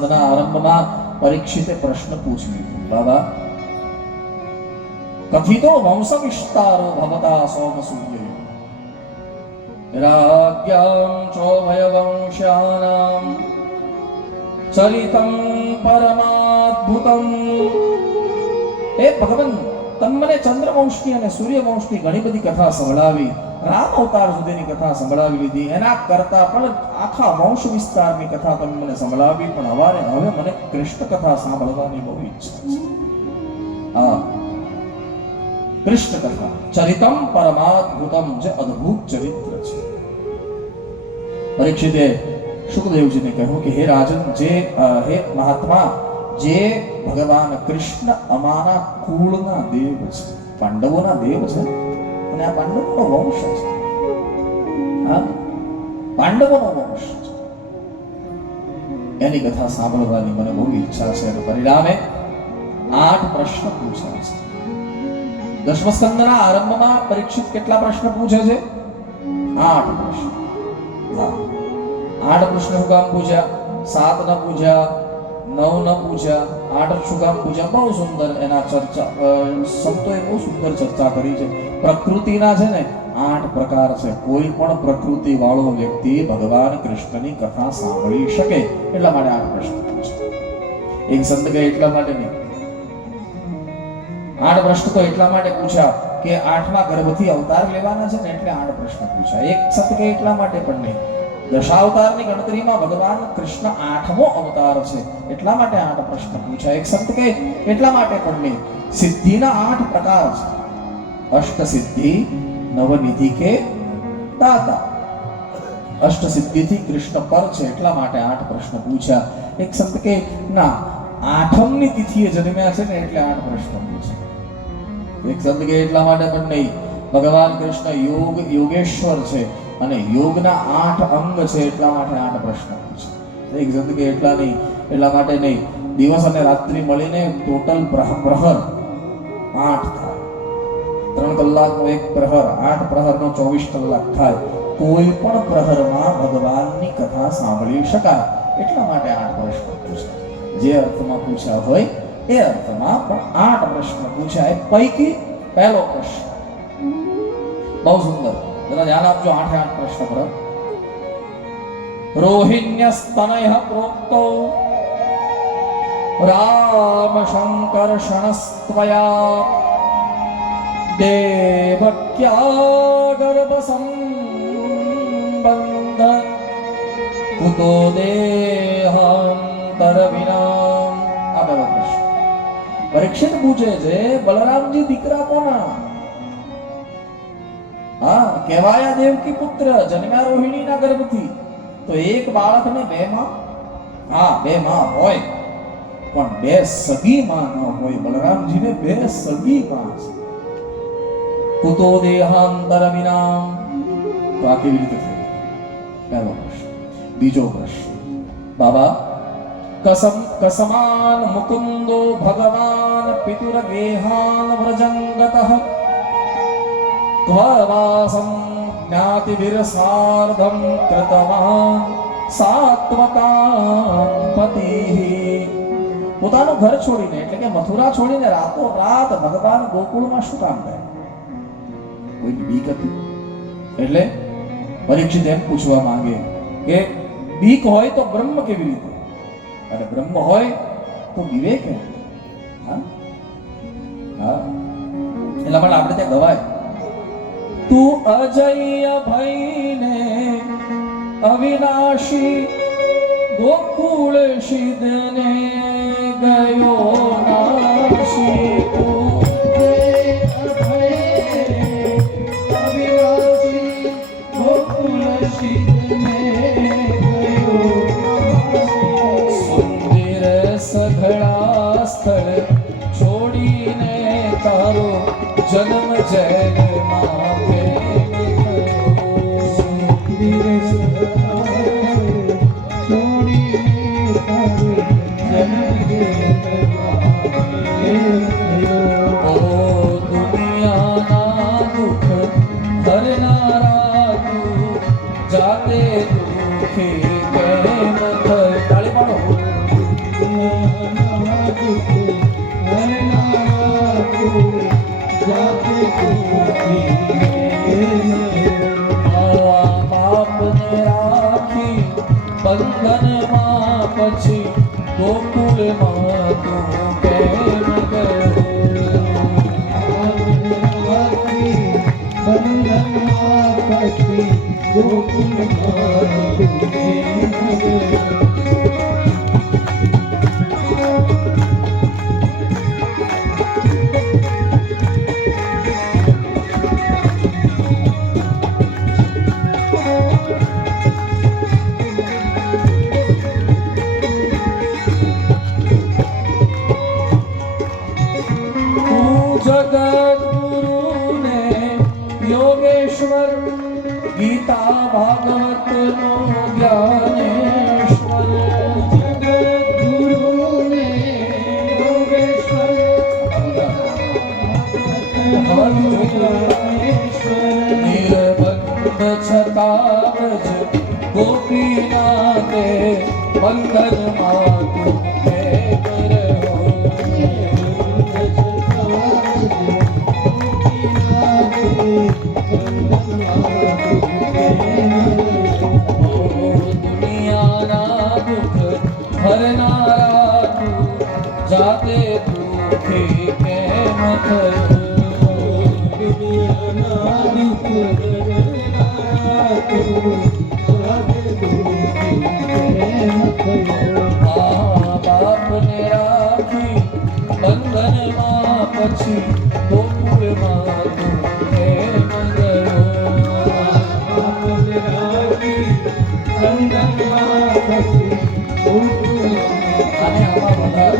ધર્મસ્કંદના આરંભમાં પરીક્ષિતે પ્રશ્ન પૂછી લીધો, બાબા કથિતો વંશ વિસ્તારો ભવતા સોમસૂર્ય રાજ્યામ ચોભય વંશ્યાનામ ચરિતમ પરમાદ્ભુતમ. હે ભગવાન, તમે મને ચંદ્રવંશની અને સૂર્યવંશની ઘણી બધી કથા સંભળાવી, રામ અવતાર સુધીની કથા સંભળાવી લીધી, એના કરતા પણ આખા વંશ વિસ્તારની કથા તમે મને સંભળાવી, પણ હવે મને કૃષ્ણ કથા સાંભળવાની બહુ ઈચ્છા છે. હા, કૃષ્ણ કથા ચરિતમ પરમાદ્ભુતમ, જે અદ્ભુત ચરિત્ર છે. પરીક્ષિતે શુકદેવજીને કહ્યું કે હે રાજન, હે મહાત્મા, જે ભગવાન કૃષ્ણ અમારા કુળના દેવ છે, પાંડવોના દેવ છે, અને આ પાંડવોનો વંશ છે. હા, પાંડવોનો વંશ છે, એની કથા સાંભળવાની મને બહુ ઈચ્છા છે. અને પરિણામે 8 પ્રશ્ન પૂછ્યા છે. દશમસ્કંદના આરંભમાં પરીક્ષિત કેટલા પ્રશ્ન પૂછે છે? 8 પ્રશ્ન. હા, 8 પ્રશ્ન શું કામ પૂછ્યા? 7 ન પૂછ્યા, 9 ન પૂછ્યા, 8 શું કામ પૂછ્યા? બહુ સુંદર એના ચર્ચા, સંતોએ બહુ સુંદર ચર્ચા કરી છે. પ્રકૃતિના છે ને 8 પ્રકાર છે. કોઈ પણ પ્રકૃતિ વાળો વ્યક્તિ ભગવાન કૃષ્ણની કથા સાંભળી શકે, એટલા માટે 8 પ્રશ્ન પૂછ્યા. એક સંત કહે એટલા માટે નહીં, 8 પ્રશ્ન તો એટલા માટે પૂછ્યા કે 8મા ગર્ભથી અવતાર લેવાના છે ને, એટલે 8 પ્રશ્ન પૂછ્યા. એક સંત કહે એટલા માટે પણ નહીં, દશાવતારની ગણતરીમાં ભગવાન કૃષ્ણ 8મો અવતાર છે, એટલા માટે 8 પ્રશ્ન પૂછ્યા. એક સંત કહે એટલા માટે પણ નહીં, સિદ્ધિના 8 પ્રકાર છે. અષ્ટ સિદ્ધિ નવનિધિ કે દાતા, અષ્ટ સિદ્ધિથી કૃષ્ણ પર છે, એટલા માટે 8 પ્રશ્ન પૂછ્યા. એક સંત કહે ના, 8મની તિથિએ જન્મ્યા છે ને, એટલે 8 પ્રશ્ન પૂછ્યા. એક સંત કહે એટલા માટે પણ નહીં, ભગવાન કૃષ્ણ યોગેશ્વર છે અને યોગના 8 અંગ છે, એટલા માટે 8 પ્રશ્ન પૂછ્યા. એક સંત કહે એટલા માટે નહીં, દિવસ અને રાત્રિ મળીને ટોટલ પ્રહર 8 થાય, 3 કલાકનો એક પ્રહર, 8 પ્રહરનો 24 કલાક થાય. કોઈ પણ પ્રહરમાં ભગવાનની કથા સાંભળી શકાય, એટલા માટે 8 પ્રશ્ન પૂછ્યા. જે અર્થમાં પૂછ્યા હોય એ અર્થમાં પણ 8 પ્રશ્ન પૂછ્યા. એ પૈકી પહેલો પ્રશ્ન બહુ સુંદર, જરા ધ્યાન આપજો. 8 પ્રશ્ન પર રોહિણ્યસ્તનયઃ પ્રોક્તો રામ શંકર શણસ્ત્વયા દેવક્યા ગર્ભ સંબંધ કુતો દેહાંતર વિના. આ પહેલો પ્રશ્ન પરીક્ષિત પૂછે છે, બલરામજી દીકરા કોના? હા, કહેવાયા દેવકી પુત્ર, જન્મ્યા રોહિણીના ગર્ભથી. તો એક બાળકને 2 માં, હા 2 માં હોય, પણ 2 સગી માં ન હોય. બલરામજીને 2 સગી માં છે. કુતો દેહાંતર વિના. તો આ કેવી રીતે થયું? પહેલો પ્રશ્ન. બીજો પ્રશ્ન, બાબા કસમાન મુકુંદો ભગવાન પિતુર ગેહાન વ્રજંગતઃ ત્વવાસં જ્ઞાતિભિર સાર્ધં કૃતવાન સાત્વતાં પતિઃ. પોતાનું ઘર છોડીને, એટલે કે મથુરા છોડીને રાતોરાત ભગવાન ગોકુળમાં શું કામ કરે? કોઈની બીક હતી? એટલે પરીક્ષિત એમ પૂછવા માંગે કે બીક હોય તો બ્રહ્મ કેવી રીતે, અને બ્રહ્મ હોય તો વિવેક કેમ? હા હા, એટલા માટે આપણે ત્યાં ગવાય, તું અજય ભઈને અવિનાશી ગોકુળ શિદને ગયો નાશી. જન્મ જન્મમાં દુનિયાના દુઃખ હરનારા તું જાતે દુઃખી કેમ થાય? તાળી પાડો. બંધનમાં પછી ગોકુળમાં તું કેમ ગયો? બંધનમાં પછી ગોકુળમાં તું કેમ ગયો? ગીતા ભાગવત નો જ્ઞાનેશ્વર જગદગુરુને યોગેશ્વર નિર્બંધ છતાં જ ગોપીનાથે બંધનમાં તું કેમ રહ્યો? દુનિયાના દુઃખ હરનારા તું જાતે દુઃખી કેમ થયો? દુનિયાના દુઃખ હરનારા તું જાતે દુઃખી કેમ થયો? મા બાપને રાખી બંધનમાં પછી ગોકુળમાં તું કેમ ગયો? આપને રાખી બંધનમાં પછી ગોકુળમાં આને આમાં બધા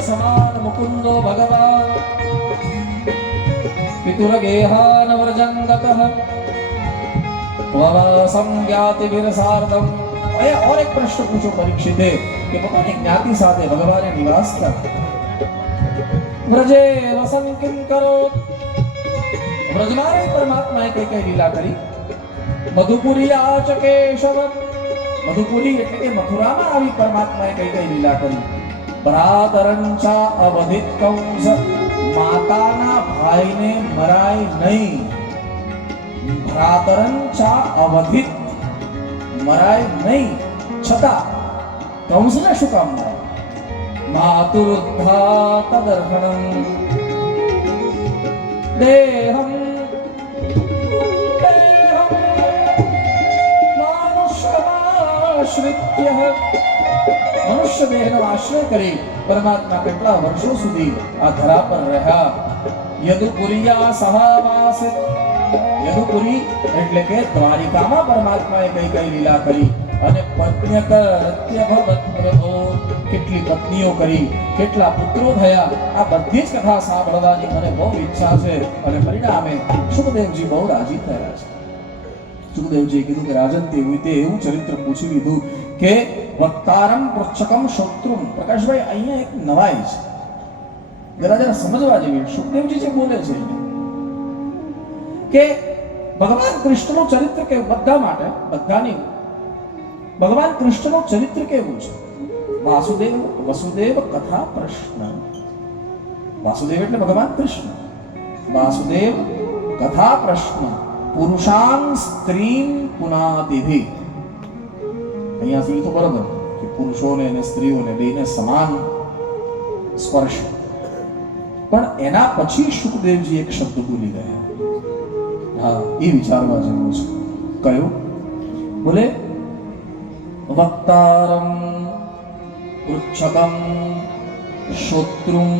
સમાન મુકુંદો ભગવાન पितुर्गेहानवरजंगतः त्ववासं ज्ञातिभिर्सार्धम्। और एक प्रश्न पूछो परीक्षित है कि પોતાની જ્ઞાતિ સાથે ભગવાને નિવાસ કર્યો। વ્રજે વસન કિમ કરો? વ્રજમાં પરમાત્માએ કઈ કઈ લીલા કરી? મધુપુરી આચ કેશવ, મધુપુરી એટલે કે મથુરામાં આવી પરમાત્માએ કઈ કઈ લીલા કરી? ભ્રાતરંચા અવધિત કંસ, માતાના ભાઈને મરાય નહીં। ભ્રાતરંચા અવધિત, મરાય નહીં છતાં કંસને શું કામ મરાય? માતુરુદ્ધા તદર્હણમ દેહમ માનુષ્યમાશ્રિત્ય, મનુષ્ય દેહનો આશ્રય કરી પરમાત્મા કેટલા વર્ષો સુધી આ ધરા પર રહ્યા। યદુપુરિયા સહાવાસિત, યદુપુરી એટલે કે દ્વારિકામાં પરમાત્માએ કઈ કઈ લીલા કરી અને પત્ન્યકત્યભવત પ્રભો, કેટલી પત્નીઓ કરી, કેટલા પુત્રો થયા, આ બધી જ કથા સાંભળવાની મને બહુ ઈચ્છા છે। અને પરિણામે સુખદેવજી બહુ રાજી થયા છે। સુખદેવજીએ કીધું કે રાજન તે એવું ચરિત્ર પૂછી લીધું કે વક્તારમ પૃચ્છકમ શત્રુમ। પ્રકાશભાઈ અહીંયા એક નવાઈ છે, જરા સમજવા જેવી। સુખદેવજી જે બોલે છે કે ભગવાન કૃષ્ણનું ચરિત્ર કે બધા માટે, બધાની ભગવાન કૃષ્ણનું ચરિત્ર કેવું છે? વાસુદેવ વસુદેવ કથા પ્રશ્ન। વાસુદેવ એટલે ભગવાન કૃષ્ણ, વાસુદેવ કથા પ્રશ્ન, પુરુષાન સ્ત્રીમ પુનાતિભિ। અહીંયા સુધી તો બરોબર કે પુરુષોને અને સ્ત્રીઓને બેને સમાન સ્પર્શ, પણ એના પછી સુખદેવજી એક શબ્દ બોલી ગયા, હા એ વિચારવા જેવું છે। કયું? બોલે વક્તારમ પૃચ્છકમ શ્રોત્રુમ।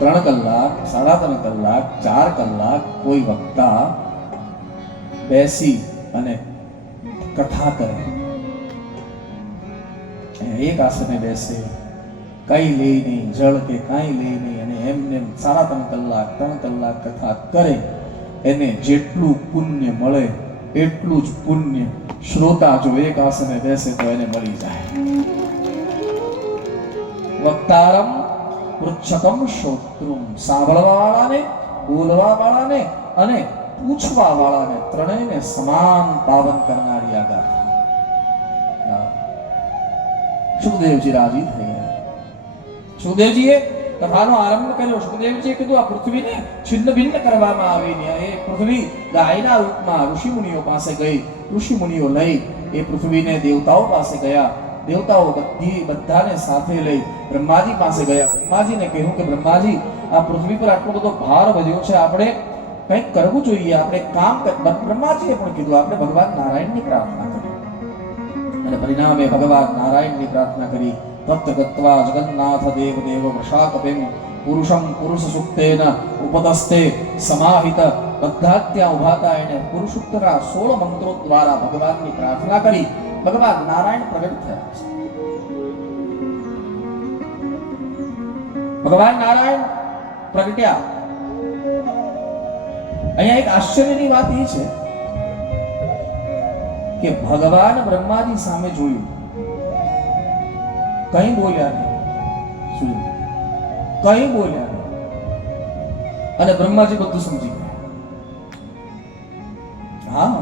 3 કલાક, 3.5 કલાક, 4 કલાક કોઈ વક્તા બેસી અને કથા કરે, એક આસને બેસે, કઈ લે નહીં, જળ કે કાંઈ લે નહીં, અને એમને 3.5 કલાક 3 કલાક કથા કરે, એને જેટલું પુણ્ય મળે એટલું જ પુણ્ય શ્રોતા જો એક આસને બેસે તો એને મળી જાય। વક્તારમ પૃચ્છકમ શ્રોત્રુમ, સાંભળવા વાળાને, બોલવા વાળાને અને પૂછવા વાળાને ત્રણેયને સમાન પાવન કરનારી આ ગાથા. સુખદેવજી રાજી થઈ ગયા. સુખદેવજીએ કથાનો આરંભ કર્યો. સુખદેવજીએ કીધું આ પૃથ્વીને છિન્ન ભિન્ન કરવામાં આવી ને એ પૃથ્વી ગાયના રૂપમાં ઋષિ મુનિઓ પાસે ગઈ. ઋષિ મુનિઓ લઈ એ પૃથ્વીને દેવતાઓ પાસે ગયા. દેવતાઓ બધાને સાથે લઈ બ્રહ્માજી પાસે ગયા. બ્રહ્માજીને કહ્યું કે બ્રહ્માજી આ પૃથ્વી પર આટલો બધો ભાર વધ્યો છે, આપણે કંઈક કરવું જોઈએ, આપણે કામ બ્રહ્માજીએ પણ કીધું આપણે ભગવાન નારાયણની પ્રાર્થના કરી અને પરિણામે ભગવાન નારાયણની પ્રાર્થના કરી. તત્ ગત્વા જગન્નાથ દેવ દેવ વૃષાકપિમ પુરુષમ પુરુષ સુક્તેન ઉપદસ્તે સમાહિત. બધા ત્યાં ઉભા હતા. એને પુરુષોત્તરા 16 મંત્રો દ્વારા ભગવાનની પ્રાર્થના કરી. ભગવાન નારાયણ પ્રગટ થયા છે. ભગવાન નારાયણ પ્રગટ્યા. અહીંયા એક આશ્ચર્યની વાત એ છે કે ભગવાન બ્રહ્માજી સામે જોયું, કઈ બોલ્યા નહીં, કઈ બોલ્યા નહીં અને બ્રહ્માજી બધું સમજી ગયા. હા,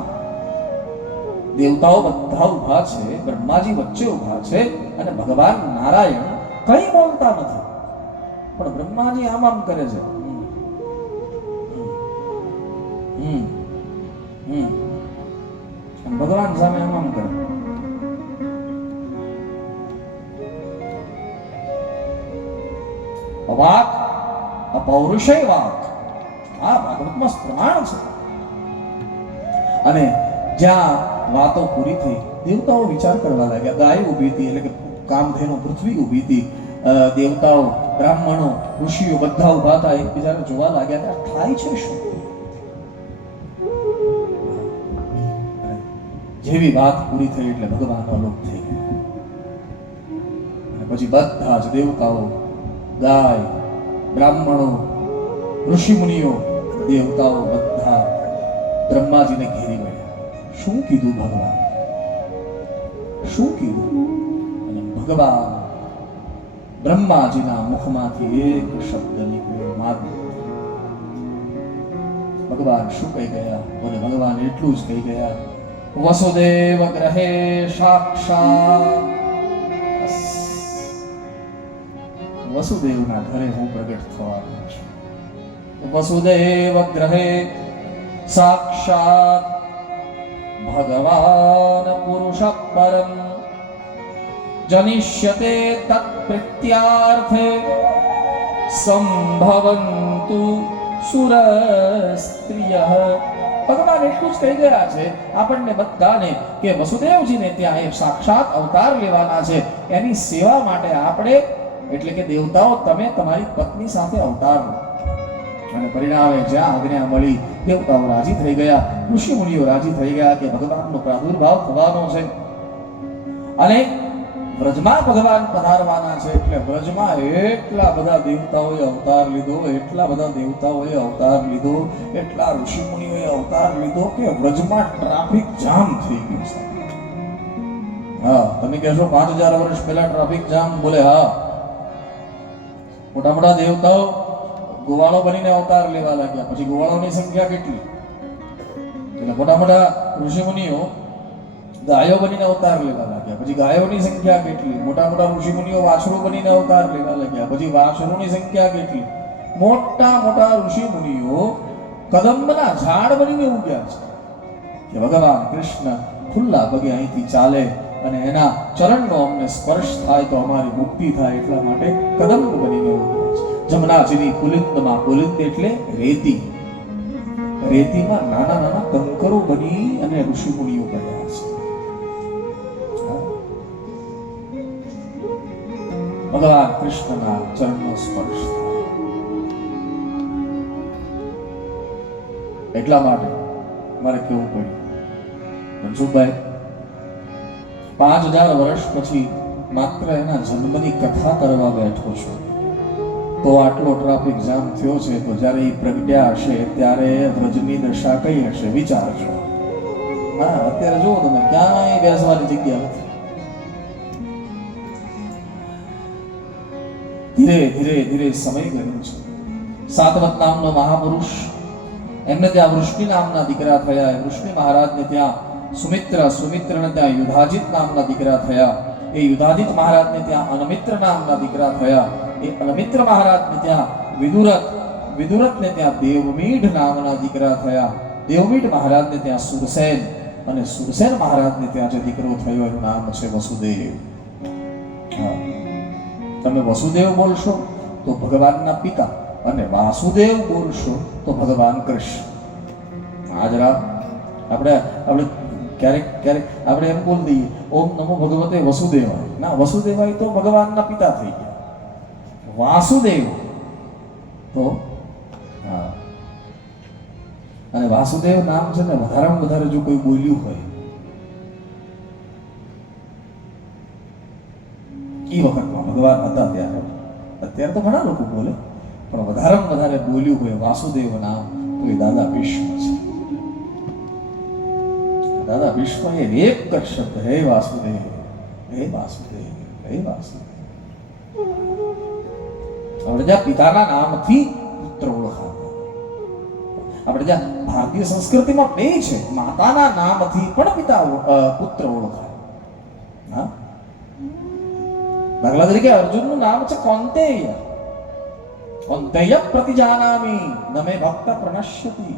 દેવતાઓ બધા ઉભા છે, બ્રહ્માજી વચ્ચે ઉભા છે અને ભગવાન નારાયણ કઈ બોલતા નથી, પણ બ્રહ્માજી આમ આમ કરે છે. ભગવાન સામે આમ આમ કરે. વાક અપૌરુષય વાક, આ ભાગવતમાં પ્રમાણ છે. અને જ્યાં વાતો પૂરી થઈ, દેવતાઓ વિચાર કરવા લાગ્યા. ગાય ઊભી હતી, એટલે કે કામધેનુ પૃથ્વી ઊભી હતી. દેવતાઓ, બ્રાહ્મણો, ઋષિઓ બધા ઊભા હતા. એકબીજાને જોવા લાગ્યા કે થાય છે શું. જેવી વાત પૂરી થઈ એટલે ભગવાન અલોપ થઈ ગયા. અને પછી બધા જ દેવતાઓ, ગાય, બ્રાહ્મણો, ઋષિ મુનિઓ, દેવતાઓ બધા બ્રહ્માજીને ઘેરી ગયા. શું કીધું ભગવાન, શું કીધું? અને ભગવાન બ્રહ્માજીના મુખમાંથી એક શબ્દ નીકળ્યો, માધવ. ભગવાન શું કહી ગયા? અને ભગવાન એટલું જ કહી ગયા, વસુદેવ ગ્રહે સાક્ષાત. વસુદેવના ઘરે હું પ્રગટ થવાનો છું. વસુદેવ ગ્રહે સાક્ષાત ભગવાન પુરુષ પરમ જનિષ્યતે તત્પ્રીત્યાર્થે સંભવંતુ સુરસ્ત્રિયઃ. ભગવાન એટલું જ કહી ગયા છે આપણને બધાને કે વસુદેવજીને ત્યાં એક સાક્ષાત અવતાર લેવાના છે. એની સેવા માટે આપણે, એટલે કે દેવતાઓ, તમે તમારી પત્ની સાથે અવતાર લો. અને પરિણામે જ્યાં આજ્ઞા મળી, દેવતાઓ રાજી થઈ ગયા, ઋષિ મુનિઓ રાજી થઈ ગયા કે ભગવાનનો પ્રાદુર્ભાવ થવાનો છે અને વ્રજમાં ભગવાન પધારવાના છે. એટલે વ્રજમાં એટલા બધા દેવતાઓએ અવતાર લીધો, એટલા બધા દેવતાઓએ અવતાર લીધો, એટલા ઋષિ મુનિઓએ અવતાર લીધો કે વ્રજમાં ટ્રાફિક જામ થઈ ગયું છે. હા, તમે કહેશો 5000 વર્ષ પહેલા ટ્રાફિક જામ? બોલે હા. મોટા મોટા દેવતાઓ ગોવાળો બનીને અવતાર લેવા લાગ્યા. પછી ગોવાળોની સંખ્યા કેટલી? એટલે મોટા મોટા ઋષિ મુનિઓ ગાયો બનીને અવતાર લેવા લાગ્યા. પછી ગાયોની સંખ્યા કેટલી? મોટા મોટા ઋષિ મુનિઓ વાછરો બનીને અવતાર લેવા લાગ્યા. પછી વાછરોની સંખ્યા કેટલી? મોટા મોટા ઋષિ મુનિઓ કદંબના ઝાડ બનીને ઉગ્યા છે કે ભગવાન કૃષ્ણ ખુલ્લા પગે અહીંથી ચાલે અને એના ચરણનો અમને સ્પર્શ થાય તો અમારી મુક્તિ થાય, એટલા માટે કદંબ બનીને ઉગ્યા છે. જમનાજીની પુલિંદમાં, પુલિંદ એટલે રેતી, રેતીમાં નાના નાના કંકરો બની અને ઋષિ મુનિઓ ગયા છે. ભગવાન કૃષ્ણના ચરણનો સ્પર્શ થાય. એટલા માટે મારે કેવું પડ્યું, મનસુખભાઈ 5000 વર્ષ પછી માત્ર એના જન્મની કથા કરવા બેઠો છું તો આટલો ટ્રાફિક જામ થયો છે. તો જ્યારે એ પ્રગટ્યા હશે ત્યારે વ્રજની દશા કઈ હશે વિચારજો. હા, અત્યારે જુઓ તમે, ક્યાંય બેસવાની જગ્યા નથી. ધીરે ધીરે ધીરે સમય ગયો છે. સાતવત નામનો મહાપુરુષ એમને ત્યાં વૃષ્ણિ નામના દીકરા થયા. વૃષ્ણિ મહારાજને ત્યાં સુમિત્રને ત્યાં યુધાજિત નામના દીકરા થયા. એ યુધાજિત મહારાજને ત્યાં અનમિત્ર નામના દીકરા થયા. એ અનમિત્ર મહારાજને ત્યાં વિદુરતને ત્યાં દેવમીઢ નામના દીકરા થયા. દેવમીઢ મહારાજને ત્યાં સુરસેન, અને સુરસેન મહારાજને ત્યાં જે દીકરો થયો એનું નામ છે વસુદેવ. તમે વસુદેવ બોલશો તો ભગવાનના પિતા, અને વાસુદેવ બોલશો તો ભગવાન કૃષ્ણ. આજરા આપણે ક્યારેક આપણે એમ બોલ દઈએ ઓમ નમો ભગવતે વસુદેવાય. ના, વસુદેવાય તો ભગવાનના પિતા થઈ ગયા. વાસુદેવ તો અને વાસુદેવ નામ છે ને વધારેમાં વધારે જો કોઈ બોલ્યું હોય એ વખતમાં ભગવાન હતા ત્યારે, અત્યારે તો ઘણા લોકો બોલે, પણ વધારેમાં વધારે બોલ્યું હોય વાસુદેવ નામ તો એ દાદા ભીષ્મ છે. દાદા ભીષ્મ એ એક જ શબ્દ, હે વાસુદેવ, હે વાસુદેવ, હે વાસુદેવ. આપણે જ્યાં પિતાના નામથી પુત્ર ઓળખાતા, આપણે જ્યાં ભારતીય સંસ્કૃતિમાં બે છે, માતાના નામથી પણ પુત્ર ઓળખાય. હા, દાખલા તરીકે અર્જુનનું નામ છે કૌંતેય. કૌંતેય પ્રતિજાનામિ નમે ભક્ત પ્રણશ્યતિ.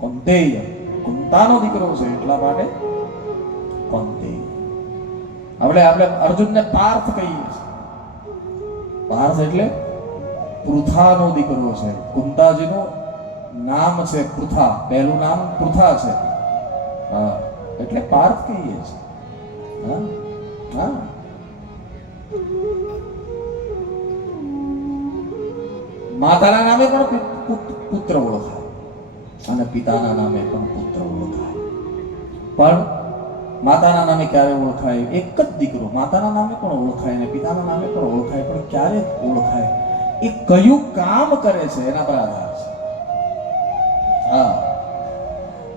કૌંતેય કુંતાનો દીકરો છે એટલા માટે કૌંતેય. આપણે અર્જુનને પાર્થ કહીએ છીએ. પાર્થ એટલે પૃથાનો દીકરો છે. કુંતાજીનું નામ છે પૃથા, પહેલું નામ પૃથા છે. હા, એટલે પાર્થ કહીએ છીએ. હા હા, માતાના નામે પણ પુત્ર ઓળખાય અને પિતાના નામે પણ પુત્ર ઓળખાય. પણ માતાના નામે ક્યારે ઓળખાય? એક જ દીકરો માતાના નામે પણ ઓળખાય અને પિતાના નામે પણ ઓળખાય, પણ ક્યારે ઓળખાય? એ કયું કામ કરે છે એના પર આધાર છે. હા,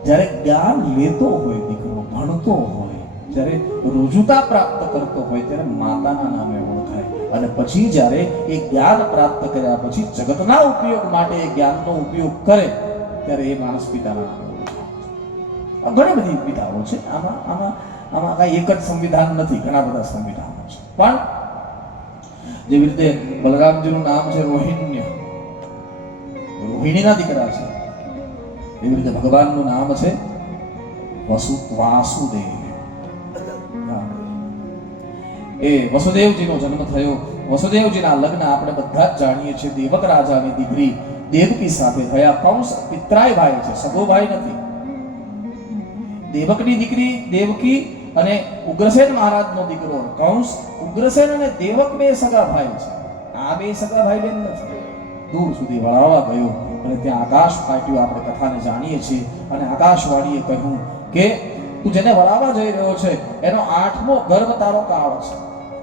જ્યારે જ્ઞાન લેતો હોય દીકરો, ભણતો હોય, જ્યારે રુજુતા પ્રાપ્ત કરતો હોય ત્યારે માતાના નામે ઓળખાય. અને પછી જ્યારે એ જ્ઞાન પ્રાપ્ત કર્યા પછી જગતના ઉપયોગ માટે એ જ્ઞાનનો ઉપયોગ કરે ત્યારે એ માણસ પિતાના નામે ઓળખાય. ઘણી બધી વિધાઓ છે. આમાં કઈ એક જ સંવિધાન નથી, ઘણા બધા સંવિધાનો છે. પણ જેવી રીતે બલરામજીનું નામ છે રોહિણ્ય, રોહિણીના દીકરા છે, એવી રીતે ભગવાનનું નામ છે વાસુદેવ. એ વસુદેવજીનો જન્મ થયો. વસુદેવજીના લગ્ન આપણે બધા જ જાણીએ છીએ દેવક રાજાની દીકરી દેવકી સાથે થયા. કંસ પિતરાય ભાઈ છે, સગો ભાઈ નથી. દેવકની દીકરી દેવકી અને ઉગ્રસેન મહારાજનો દીકરો કંસ. ઉગ્રસેન અને દેવક બે સગા ભાઈ છે. આ બે સગા ભાઈ બેન નથી. દૂર સુધી વળાવવા ગયો અને ત્યાં આકાશ ફાટ્યું. આપણે કથાને જાણીએ છીએ. અને આકાશવાણીએ કહ્યું કે તું જેને વળાવવા જઈ રહ્યો છે એનો 8મો ગર્ભ તારો કાળ છે.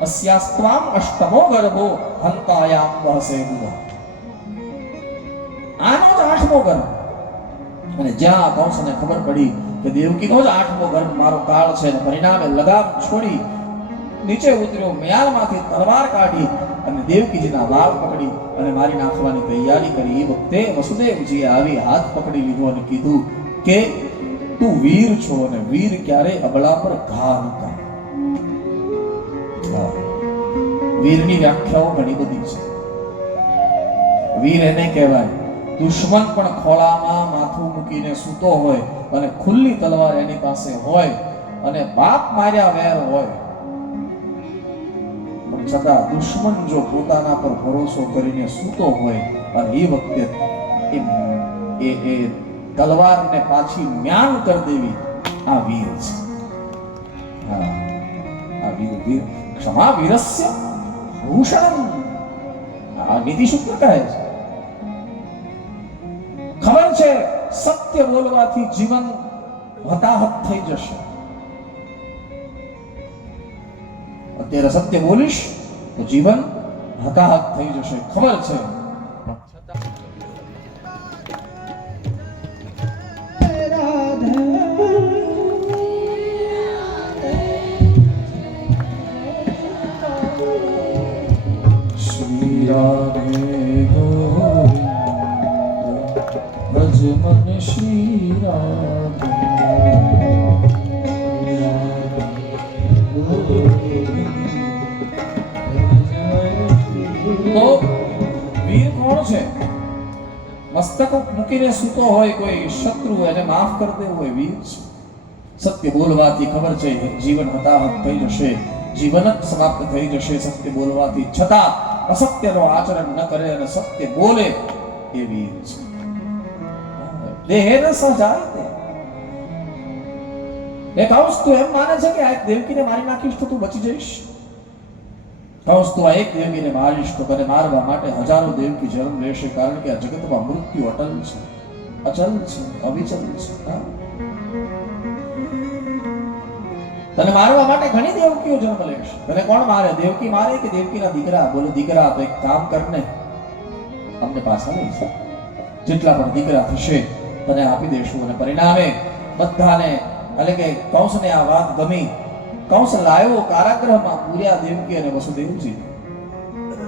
અસ્યાસ્ત્વામ અષ્ટમો ગર્ભો હંતાયામ વહસે બુધા. આનો જ 8મો ગર્ભ. અને જ્યાં કંસને ખબર પડી કે દેવકીનો જ 8મો ગર્ભ મારો કાળ છે, અને પરિણામે લગામ છોડી નીચે ઉતર્યો, મ્યાલમાંથી તલવાર કાઢી અને દેવકીજીના વાળ પકડી અને મારી નાખવાની તૈયારી કરી. એ વખતે વસુદેવજીએ આવી હાથ પકડી લીધો અને કીધું કે તું વીર છો, અને વીર ક્યારે અબળા પર ઘા ન કરે. વીરની વ્યાખ્યાઓ ઘણી બધી છે. વીર એને કહેવાય દુશ્મન પણ ખોળામાં માથું મૂકીને સૂતો હોય અને ખુલ્લી તલવાર એની પાસે હોય અને બાપ માર્યા વેર હોય, પણ છતાં દુશ્મન જો પોતાના પર ભરોસો કરીને સૂતો હોય અને એ વખતે એ તલવારને પાછી મ્યાન કરી દેવી, આ વીર છે. હા, આ વીર ક્ષમા વીરસ્ય ભૂષણમ. આ નીતિ સૂત્ર કહે છે. ખબર છે સત્ય બોલવાથી જીવન હતાહત થઈ જશે. અત્યારે સત્ય બોલીશ તો જીવન હતાહત થઈ જશે, ખબર છે. શ્રી રાધે ગોવિંદ ભજ મસ્તક મૂકીને સૂતો હોય કોઈ શત્રુ એને માફ કરી દેવો હોય વીર છે. સત્ય બોલવાથી ખબર છે જીવન હતાહત થઈ જશે, જીવન જ સમાપ્ત થઈ જશે. સત્ય બોલવાથી છતાં અસત્યનો આચરણ ન કરે અને સત્ય બોલે એ વીર છે. દેહેન સજાયતે. એક કંસ તું એમ માને છે કે આ એક દેવકીને મારી નાખીશ તો તું બચી જઈશ? કંસ તું આ એક દેવકીને મારીશ તો તને મારવા માટે હજારો દેવકી જન્મ લેશે, કારણ કે આ જગતમાં મૃત્યુ અટલ છે, અચલ છે, અવિચલ છે. તને મારવા માટે ઘણી દેવકીઓ જન્મ લેશે. તને કોણ મારે? દેવકી મારે કે દેવકીના દીકરા? બોલો દીકરા તો એક કામ કરને, અમને પાછા લઈ જા. જેટલા પણ દીકરા થશે તને આપી દેશું. અને પરિણામે બધાને એટલે કે કંસને આ વાત ગમી. કંસ લાવ્યો કારાગૃહમાં પૂર્યા દેવકી અને વસુદેવજી.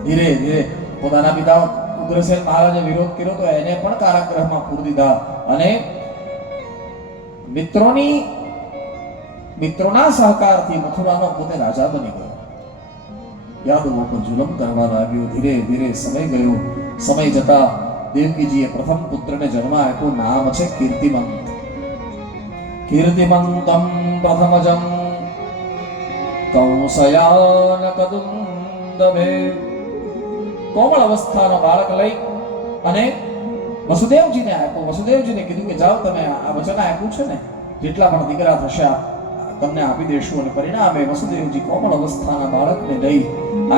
ધીરે ધીરે પોતાના પિતા ઉગ્રસેન મહારાજે વિરોધ કર્યો તો એને પણ કારાગૃહમાં પૂરી દીધા અને મિત્રોના સહકારથી મથુરાનો પોતે રાજા બની ગયો. યાદવો પર જુલમ કરવા લાગ્યો. ધીરે ધીરે સમય ગયો. સમય જતા દેવકીજીએ પ્રથમ પુત્રને જન્મ આપ્યો. નામ છે કીર્તિમંત. કીર્તિમંતમ પ્રથમજમ કંસયાન કદુંદભે. કોમળ અવસ્થાનો બાળક લઈ અને વસુદેવજીને આપ્યો. વસુદેવજીને કીધું કે જાઓ તમે આ વચન આપ્યું છે ને, જેટલા પણ દીકરા થશે તમને આપી દેશું. અને પરિણામે વસુદેવજી કોમળ અવસ્થાના બાળકને લઈ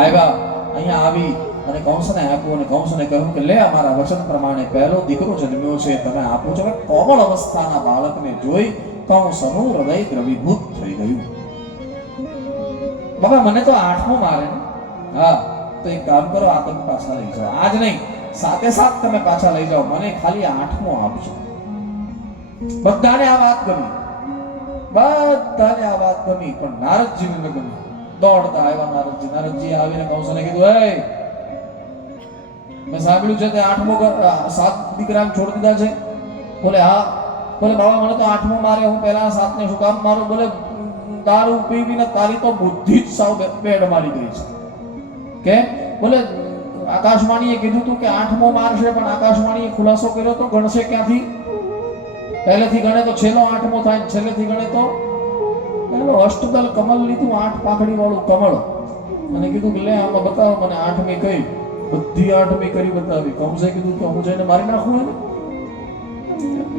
આવ્યા. અહીંયા આવી અને કંસને આપ્યું અને કંસને કહ્યું કે લે અમારા વચન પ્રમાણે પહેલો દીકરો જન્મ્યો છે, તમે આપો છો. કોમળ અવસ્થાના બાળકને જોઈ કંસનું હૃદય દ્રવીભૂત થઈ ગયું. બાબા મને તો 8મો મારે ને. હા તો એક કામ કરો, આ તમે પાછા લઈ જાઓ. આજ નહીં, સાથે સાથ તમે પાછા લઈ જાઓ. મને ખાલી 8મો આપજો. બધાને આ વાત ગમી, બધાને આ વાત ગમી, પણ નારદજીને ન ગમી. દોડતા આવ્યા નારદજી. નારદજી આવીને કંસને કીધું, એ મેં સાંભળ્યું છે તે 8મો 7 દીકરાને છોડી દીધા છે. બોલે હા. બોલે બાબા મને તો 8મો મારે, હું પહેલા 7ને શું કામ મારું? બોલે દારૂ પીવીને તારી તો બુદ્ધિ જ સાવ બેડ મારી ગઈ છે. કે બોલે આકાશવાણીએ કીધું તું કે 8મો મારશે, પણ આકાશવાણીએ ખુલાસો કર્યો તો ગણશે ક્યાંથી? પહેલેથી ગણે તો છેલ્લો 8મો થાય, છેલ્લેથી ગણે તો પેલો અષ્ટદલ કમલ લીધું, 8 પાંખડી વાળું કમળ, અને કીધું કે લે આમાં બતાવો મને 8મી કઈ. બધી 8મી કરી બતાવી. કંસે કીધું કે હું જઈને મારી નાખું એને.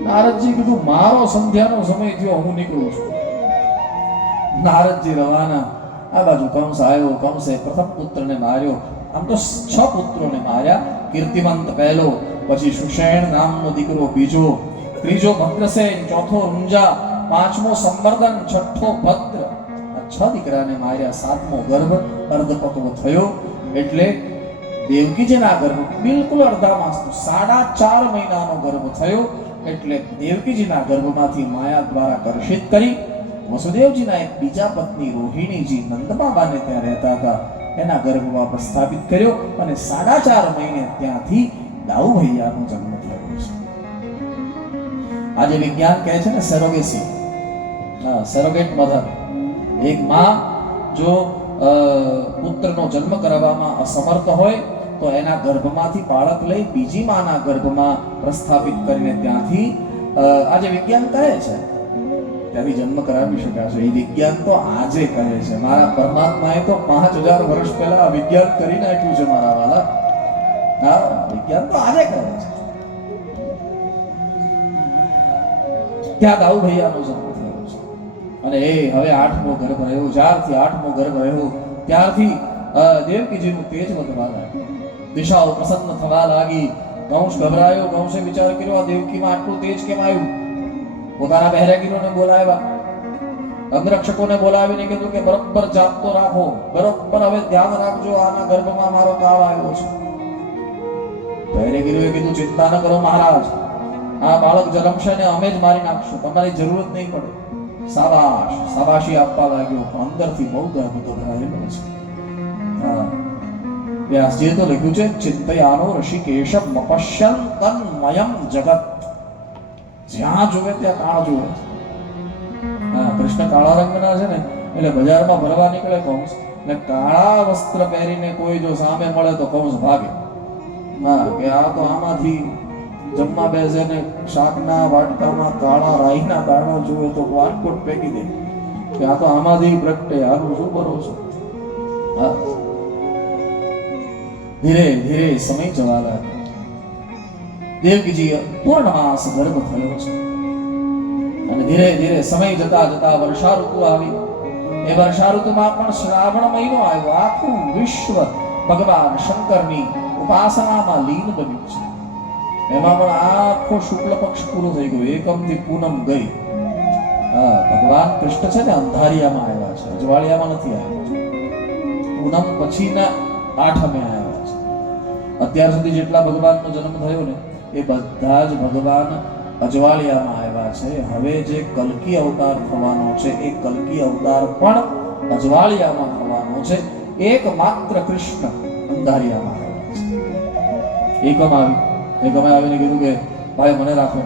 નારદજી કીધું મારો સંધ્યાનો સમય થયો, હું નીકળું છું. નારદજી રવાના. આ બાજુ કંસ આવ્યો. કંસે પ્રથમ પુત્રને માર્યો. આમ તો 6 પુત્રોને માર્યા. કીર્તિમંત પહેલો, પછી સુષેણ નામનો દીકરો બીજો, ત્રીજો ભદ્રસેન, ચોથો રુંજા, 5મો સંવર્ધન, 6થો ભદ્ર. આ 6 દીકરાને માર્યા. 7મો ગર્ભ અર્ધપક્વ થયો. એટલે દેવકીજીના ગર્ભ બિલકુલ અડધા માસનો 4.5 મહિનાનો ગર્ભ થયો. એટલે દેવકીજીના ગર્ભમાંથી માયા દ્વારા કર્ષિત કરી વસુદેવજીના એક બીજા પત્ની રોહિણીજી નંદબાબાને ત્યાં રહેતા હતા, એના ગર્ભમાં પ્રસ્થાપિત કર્યો. અને 4.5 મહિને ત્યાંથી દાઉ ભૈયાનો જન્મ થયો છે. આજે વિજ્ઞાન કહે છે ને સેરોગેસી, સેરોગેટ મધર. એક માં જો પુત્રનો જન્મ કરવામાં અસમર્થ હોય તો એના ગર્ભમાંથી બાળક લઈ બીજી માના ગર્ભમાં પ્રસ્થાપિત કરીને ત્યાંથી આજે વિજ્ઞાન કહે છે ત્યાંથી જન્મ કરાવી શકાશે. એ વિજ્ઞાન તો આજે કહે છે. મારા પરમાત્માએ તો 5000 વર્ષ પહેલા વિજ્ઞાન કરી નાખ્યું છે મારા વાલા. હા, વિજ્ઞાન તો આજે કહે છે. ત્યાં દાઉ ભૈયાનો જન્મ થયો છે. અને એ હવે 8મો ગર્ભ રહ્યો. જ્યારથી 8મો ગર્ભ રહ્યો ત્યારથી દેવકીજીનું તેજ વધવા લાગ્યું. દિશાઓ પ્રસન્ન થવા લાગી. કંસ ગભરાયો. કંસે વિચાર કર્યો આ દેવકીમાં આટલું તેજ કેમ આવ્યું? પોતાના બહેરાગીરોને બોલાવ્યા, અંગરક્ષકોને બોલાવીને કીધું કે બરોબર જાગતો રાખો, બરોબર હવે ધ્યાન રાખજો, આના ગર્ભમાં મારો કાળ આવ્યો છે. બહેરાગીરોએ કીધું ચિંતા ન કરો મહારાજ, આ બાળક જન્મશે ને અમે જ મારી નાખશું, તમારી જરૂર જ નહીં પડે. શાબાશ, શાબાશી આપવા લાગ્યો. અંદરથી બહુ ગર્ભ તો ભરાયેલો છે. વ્યાસજીએ તો લખ્યું છે ચિંતયાનો ઋષિકેશમ મપશ્યન તન્મયમ જગત. જ્યાં જોવે ત્યાં કાળ જોવે. હા, કૃષ્ણ કાળા રંગના છે ને, એટલે બજારમાં ભરવા નીકળે કંસ, ને કાળા વસ્ત્ર પહેરીને કોઈ જો સામે મળે તો કંસ ભાગે. હા, કે આ તો આમાંથી જમવા બેસે ને શાકના વાટકામાં કાળા રાઈના દાણો જોવે તો વાટકોટ ફેંકી દે કે આ તો આમાંથી પ્રગટે, આનું શું કરો છો? હા, ધીરે ધીરે સમય જવા લાગ્યો. દેવકીજી પૂર્ણમાસ ગર્ભ થયો છે અને ધીરે ધીરે સમય જતા જતા વર્ષા ઋતુ આવી. એ વર્ષા ઋતુમાં પણ શ્રાવણ મહિનો આવ્યો. આખું વિશ્વ ભગવાન શંકરની ઉપાસનામાં લીન બન્યું છે. એમાં પણ આખો શુક્લ પક્ષ પૂરો થઈ ગયો, એકમથી પૂનમ ગઈ. હા, ભગવાન કૃષ્ણ છે ને અંધારિયામાં આવ્યા છે, અજવાળિયામાં નથી આવ્યા. પૂનમ પછીના આઠમે આવ્યા છે. અત્યાર સુધી જેટલા ભગવાનનો જન્મ થયો ને એ બધા જ ભગવાન અજવાળિયામાં આવ્યા છે. હવે જે કલ્કી અવતાર થવાનો છે એ કલ્કી અવતાર પણ અજવાળિયામાં થવાનો છે. એકમાત્ર કૃષ્ણ અંધારિયામાં આવ્યા છે. એકમે આવીને કીધું કે ભાઈ મને રાખો.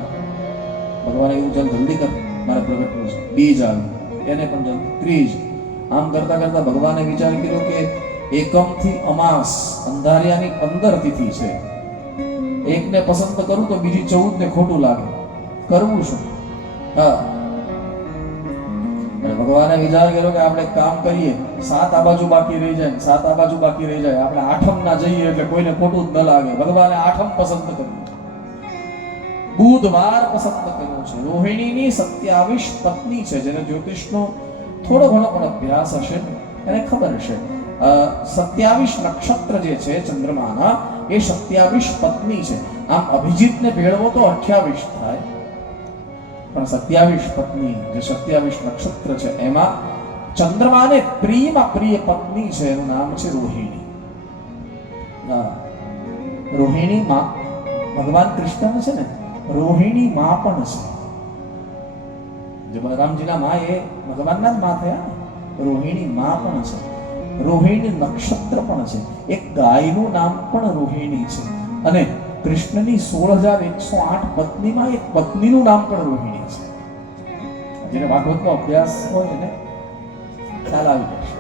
ભગવાને કીધું ચાલ જલ્દી કર, મારે પ્રગટવું છે. બીજ આવી, એને પણ જલ્દી. ત્રીજ. આમ કરતા કરતા ભગવાને વિચાર કર્યો કે એકમથી અમાસ, અંધારિયાની 15 તિથિ છે. એકને પસંદ કરું તો બીજી 14 ને ખોટું લાગે, કરવું શું? હા, ભગવાને વિચાર કર્યો કે આપણે કામ કરીએ, 7 આ બાજુ બાકી રહી જાય, 7 આ બાજુ બાકી રહી જાય, આપણે આઠમ ના જઈએ એટલે કોઈને ખોટું જ ન લાગે. ભગવાને આઠમ પસંદ કર્યું, બુધવાર પસંદ કર્યો છે. રોહિણીની 27 પત્ની છે. જેને જ્યોતિષનો થોડો ઘણો પણ અભ્યાસ હશે એને ખબર હશે. 27 નક્ષત્ર જે છે ચંદ્રમાના એ 27 પત્ની છે. આમ અભિજીતને ભેળવો તો 28 થાય, પણ 27 પત્ની જે 27 નક્ષત્ર છે એમાં ચંદ્રમાને પ્રિયમાં પ્રિય પત્ની છે, એનું નામ છે રોહિણી. રોહિણી માં ભગવાન કૃષ્ણ છે ને રોહિણી માં પણ છે. જે બલરામજીના માં એ ભગવાનના જ માં થયા. રોહિણી માં પણ છે, રોહિણી નક્ષત્ર પણ છે. એક ગાયનું નામ પણ રોહિણી છે અને કૃષ્ણની 16,108 પત્નીમાં એક પત્નીનું નામ પણ રોહિણી છે. જેને ભાગવતનો અભ્યાસ હોય ને ખ્યાલ આવી જશે.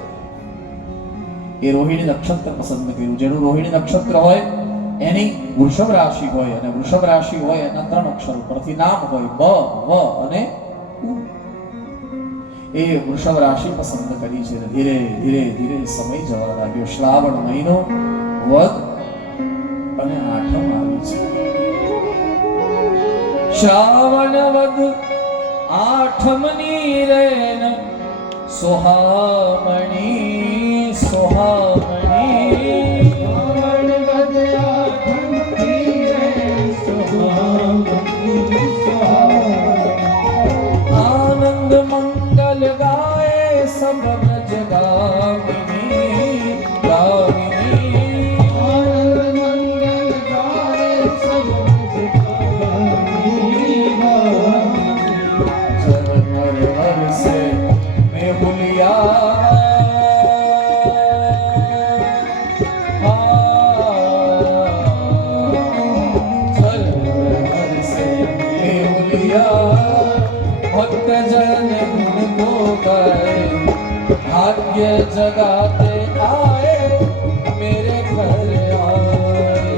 એ રોહિણી નક્ષત્ર પસંદ કર્યું. જેનું રોહિણી નક્ષત્ર હોય એની વૃષભ રાશિ હોય, અને વૃષભ રાશિ હોય એના 3 અક્ષર ઉપરથી નામ હોય, બ, વ અને ઉ. એ વૃષભ રાશિ પસંદ કરી છે. ધીરે ધીરે ધીરે સમય જવા લાગ્યો. શ્રાવણ મહિનો વદ અને આઠમ આવી છે. શ્રાવણ વદ આઠમની રેન સોહામણી સોહામણી. શ્રાવણ વદ આઠમની રેન સોહામણી સોહામણી. આનંદ મંગલ ગાય સબ બ્રજ ગામિની ગામિની. આનંદ મંગલ ગાય સબ બ્રજ ગામિની ગામિની. ઝરમર વરસે મેહુલિયા भाग्य जगाते आए मेरे घर आए.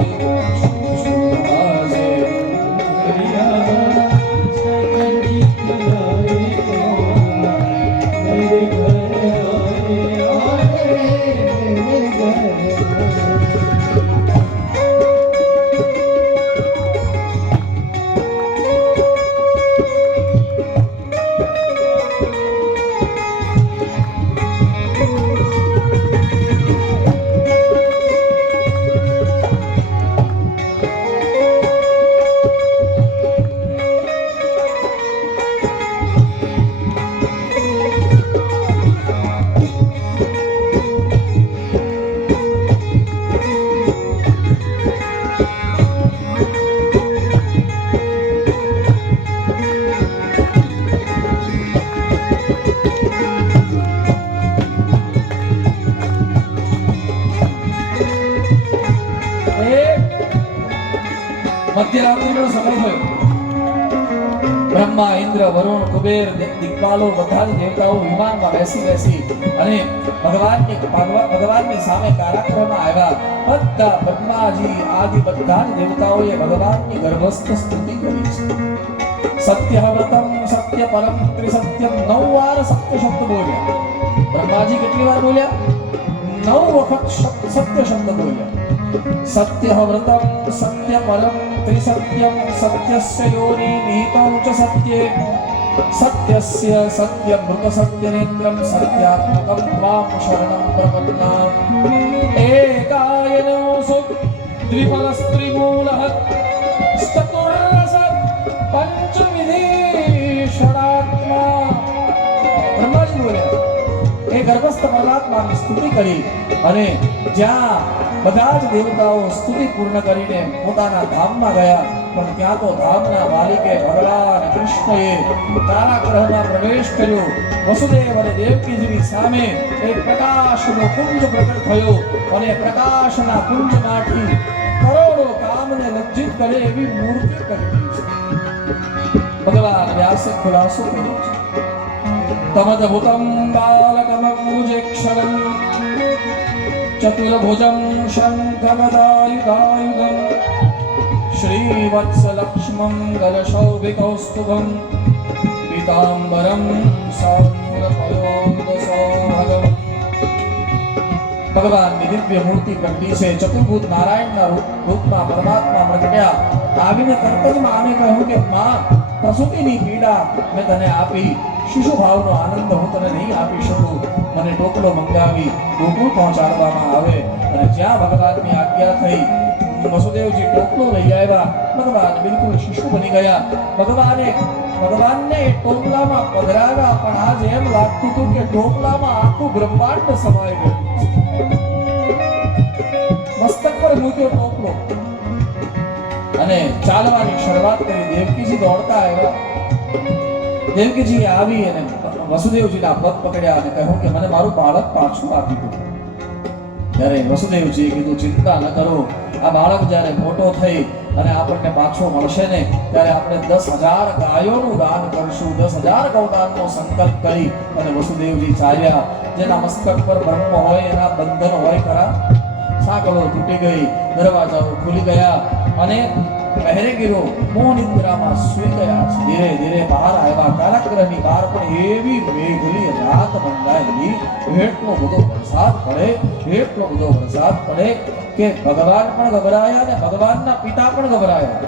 आजे जगनी कलाए मेरे घर आए मेरे घर. મધ્યરાત્રિનો સમય થયો. બ્રહ્મા, ઇન્દ્ર, વરુણ, કુબેર, દિક્પાલો બધા જ દેવતાઓ વિમાનમાં બેસી અને ભગવાનની સામે કારાગૃહમાં આવ્યા. બધા બ્રહ્માજી આદિ બધા જ દેવતાઓએ ભગવાનની ગર્ભસ્થ સ્તુતિ કરી છે. સત્યવ્રતમ સત્ય પરમ ત્રિસત્યમ 9 વાર સત્ય શબ્દ બોલ્યા. બ્રહ્માજી કેટલી વાર બોલ્યા? 9 વખત સત્ય શબ્દ બોલ્યા. સત્યવ્રતમ સત્ય પરમ ત્રિસત્યમ સત્યસ્ય યોનિ નિહિતં ચ સત્યે સત્યસ્ય સત્યમૃત સત્યનેત્રમ સત્યાત્મકં ત્વામ શરણં પ્રપન્નામ એકાયનો સુખ દ્વિફલસ્ત્રિમૂલઃ ચતુર્રસ પંચવિધિ ષડાત્મા. બ્રહ્માજી બોલ્યા એ ગર્ભસ્થ પરમાત્માની સ્તુતિ કરી અને જ્યાં બધા જ દેવતાઓ સ્તુતિ પૂર્ણ કરીને પોતાના ધામમાં ગયા, પણ ત્યાં તો ધામના માલિકે ભગવાન કૃષ્ણએ કારાગૃહમાં પ્રવેશ કર્યો. વસુદેવ અને દેવકીજીની સામે એક પ્રકાશનો કુંજ પ્રગટ થયો અને પ્રકાશના કુંજમાંથી કરોડો કામને લજ્જિત કરે એવી મૂર્તિ કરી છે. ભગવાન વ્યાસે ખુલાસો કર્યો છે. તમદભુતમ બાલકમંબુજેક્ષરમ ચતુર્ભુજમ શંખગદાયુધાયુધમ શ્રીવત્સલક્ષ્મંગલશૌભિકૌસ્તુભમ પીતાંબરમ સૌમ્યપયોદસોહગમ. ભગવાનની દિવ્ય મૂર્તિ પ્રગટી છે. ચતુર્ભુજ નારાયણના રૂપમાં પરમાત્મા પ્રગટ્યા. આવીને તરત જ માને કહ્યું કે માં, પ્રસૂતિની પીડા મેં તને આપી, શિશુ ભાવનો આનંદ હું તને નહીં આપી શકું. મને ટોપલો મંગાવી ગોકુળ પહોંચાડવામાં આવે. અને જ્યાં ભગવાનની આજ્ઞા થઈ વસુદેવજી ટોપલો લઈ આવ્યા. ભગવાન બિલકુલ શિશુ બની ગયા. ભગવાનને ટોપલામાં પધરાવ્યા, પણ આજ એમ લાગતું હતું કે ટોપલામાં આખું બ્રહ્માંડ સમાઈ ગયું. મસ્તક પર મૂક્યો ટોપલો અને ચાલવાની શરૂઆત કરી. દેવકીજી દોડતા આવ્યા. દેવકીજી આવી અને વસુદેવજીના પગ પકડ્યા અને કહ્યું કે મને મારું બાળક પાછું આપી દો. ત્યારે વસુદેવજીએ કીધું ચિંતા ન કરો, આ બાળક જ્યારે મોટો થઈ અને આપણને પાછો મળશે ને ત્યારે આપણે 10,000 ગાયોનું દાન કરશું. 10,000 ગૌદાનનો સંકલ્પ કરી અને વસુદેવજી ચાલ્યા. જેના મસ્તક પર બ્રહ્મ હોય એના બંધન હોય ખરા? સાંકળો તૂટી ગઈ, દરવાજાઓ ખુલી ગયા અને પહેરેગીરો મોહ નિદ્રામાં સૂઈ ગયા. ધીરે ધીરે બહાર આવ્યા. કારાગૃહની બહાર પણ એવી મેઘલી રાત બંધાયેલી, એટલો બધો વરસાદ પડે કે ભગવાન પણ ગભરાયા અને ભગવાનના પિતા પણ ગભરાયા.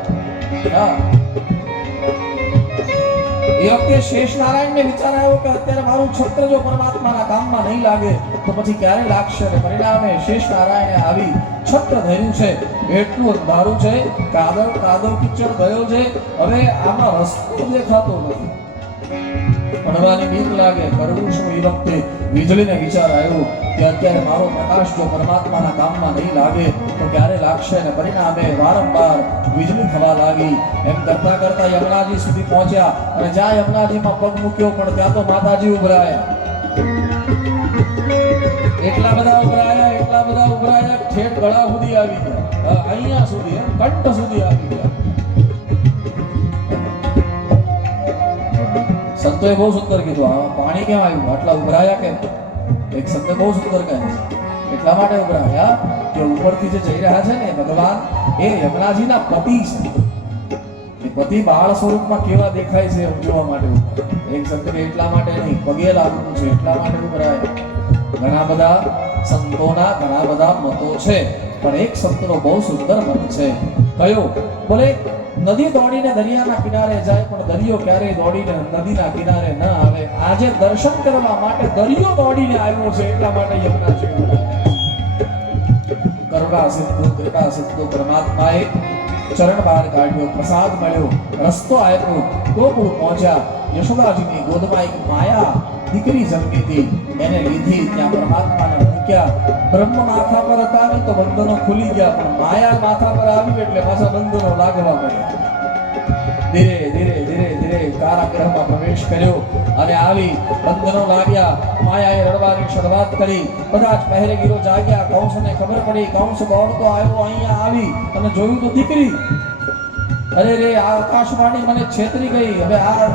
એ વખતે શેષ નારાયણને વિચાર આવ્યો કે અત્યારે મારું છત્ર જો પરમાત્માના કામમાં નહીં લાગે તો પછી ક્યારે લાગશે. અને પરિણામે શેષ નારાયણે આવી છત્ર ધર્યું છે. એટલું અંધારું છે, કાદવ કિચડ ગયો છે, હવે આમાં રસ્તો દેખાતો નથી. ભણવાની બીક લાગે, કરવું શું? એ વખતે વીજળીને વિચાર આવ્યો કે અત્યારે મારો પ્રકાશ જો પરમાત્માના કામમાં નહીં લાગે તો ક્યારે લાગશે. અને પરિણામે વારંવાર વીજળી થવા લાગી. એમ કરતા કરતા યમુનાજી સુધી પહોંચ્યા અને જ્યાં યમુનાજીમાં પગ મૂક્યો પણ ત્યાં તો માતાજી ઉભરાયા. એટલા બધા ઉભરાયા ઠેઠ ગળા સુધી આવી ગયા, અહીંયા સુધી કંઠ સુધી આવી ગયા. સંતોએ બહુ સુંદર કીધું, આ પાણી કેમ આવ્યું, આટલા ઉભરાયા કેમ? એક સંતે બહુ સુંદર કહે છે, એટલા માટે ઉભરાયા કે ઉપરથી જે જઈ રહ્યા છે ને ભગવાન એ યમુનાજીના પતિ છે. એ પતિ બાળ સ્વરૂપમાં કેવા દેખાય છે એમ જોવા માટે ઉભરાયા. એક સંતે એટલા માટે નહીં, પગે લાગવું છે એટલા માટે ઉભરાયા. ઘણા બધા સંતોના ઘણા બધા મતો છે, પણ એક સંતનો બહુ સુંદર મત છે. કયો? બોલે નદી દોડીને દરિયાના કિનારે જાય પણ દરિયો ક્યારેય દોડીને નદીના કિનારે ન આવે. આજે દર્શન કરવા માટે દરિયો દોડીને આવ્યો છે, એટલા માટે યમુનાજી કૃપા સિદ્ધો પરમાત્માએ ચરણ બહાર કાઢ્યો, પ્રસાદ મળ્યો, રસ્તો આપ્યો, ગોકુળ પહોંચ્યા. યશોદાજીની ગોદમાં એક માયા દીકરી જન્મી હતી, એને લીધી, ત્યાં પરમાત્માને મૂક્યા. બ્રહ્મ માથા પર હતા ને તો બંધનો ખુલી ગયા, પણ માયા માથા પર આવી એટલે પાછા બંધનો લાગવા મળ્યા. ધીરે ધીરે કારાગૃહમાં પ્રવેશ કર્યો અને આવી બંધનો લાગ્યા. માયાએ રડવાની શરૂઆત કરી. બધા જ પહેરેગીરો જાગ્યા. કંસને ખબર પડી, કંસ દોડતો આવ્યો, અહીંયા આવી અને જોયું તો દીકરી. અરે રે આ આકાશવાણી મને છેતરી ગઈ. હવે આ